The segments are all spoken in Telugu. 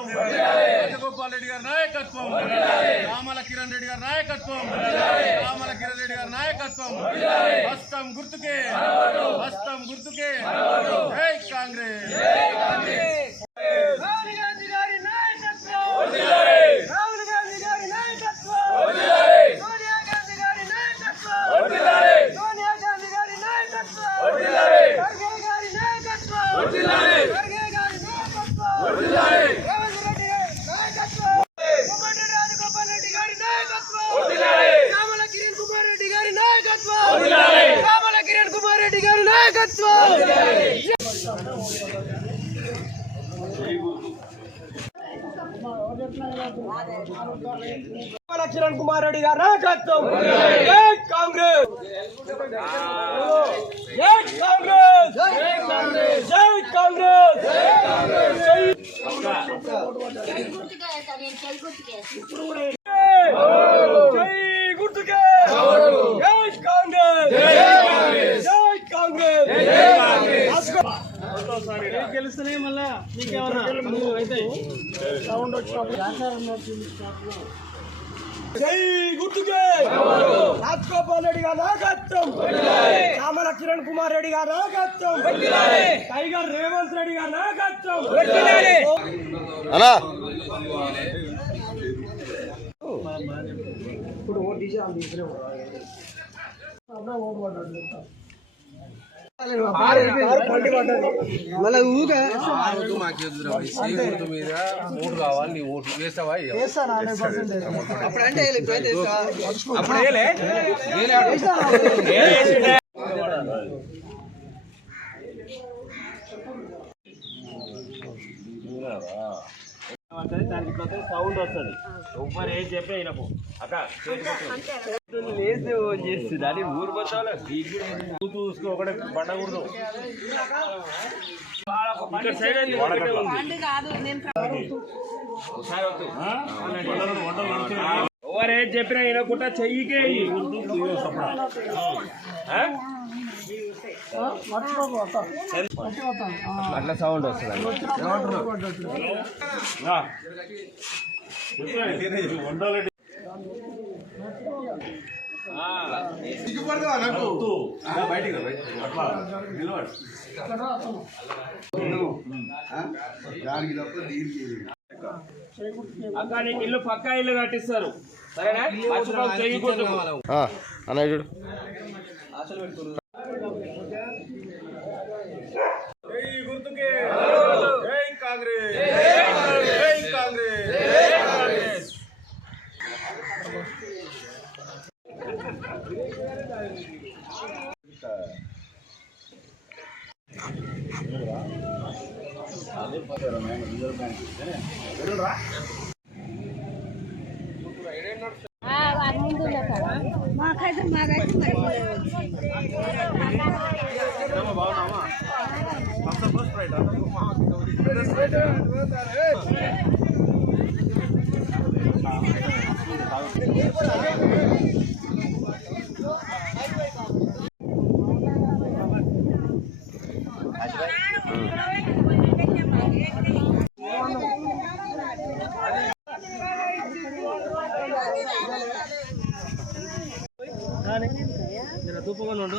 రాజగోపాల్ రెడ్డి గారి నాయకత్వం, రామల కిరణ్ రెడ్డి గారి నాయకత్వం, రామల కిరణ్ రెడ్డి గారి నాయకత్వం, హస్తం గుర్తుకే, హస్తం గుర్తుకే, జై కాంగ్రెస్. కిరణ్ కుమార్ రెడ్డి గారి నాయకత్వం, జై కాంగ్రెస్, జై కాంగ్రెస్, జై కాంగ్రెస్, జై కాంగ్రెస్, జై గుర్తుకే, జై కాంగ్రెస్, జై కాంగ్రెస్. గెలుస్తూనే మళ్ళా నీకేమన్నా సౌండ్ జై గుర్తుకే, రాజగోపాల్ రెడ్డి గారి నాయకత్వం, రామల కిరణ్ కుమార్ రెడ్డి గారి నాయకత్వం, టైగర్ రేవంత్ రెడ్డి గారి నాయకత్వం. ఇప్పుడు మళ్ళీ ఊగా మీద ఓటు కావాలి, నీ ఓటు వేస్తావా? అప్పుడంటే దానికి సౌండ్ వస్తుంది. ఎవ్వరు ఏం చెప్పే అయినకు అక్క వేస్తే చేస్తుంది అది ఊరు బతాలు చూసుకో, ఒకటే పండకూడదు. ఇక్కడ సైడ్ ఎవరు ఏం చెప్పినా వినకుండా చెయ్యికే అట్లా సౌండ్ వస్తుంది. అక్క నీకు ఇల్లు పక్కా ఇల్లు కట్టిస్తారు, సరేనా? చెయ్యకూడదు అన్నయ్య. జై గుర్తుకే, జై కాంగ్రెస్, జై కాంగ్రెస్, జై కాంగ్రెస్. మాకైతే తూపుగా ఉండు.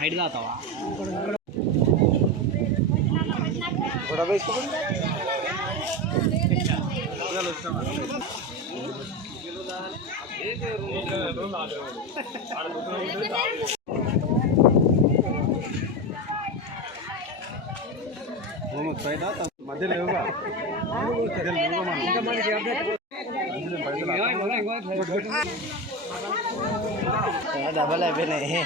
హైట్ దాతావా మధ్యలో డబల్ అయిపోయినాయి.